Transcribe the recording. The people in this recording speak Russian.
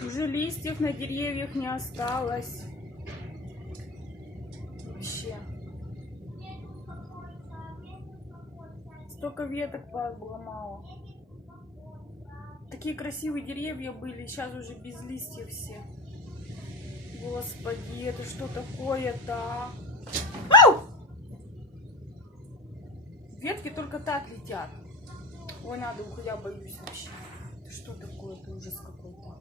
Уже листьев на деревьях не осталось. Вообще. Столько веток обломало. Такие красивые деревья были, сейчас уже без листьев все. Господи, это что такое-то? Ау! Ветки только так летят. Ой, надо, я боюсь вообще. Это что такое? Это ужас какой-то.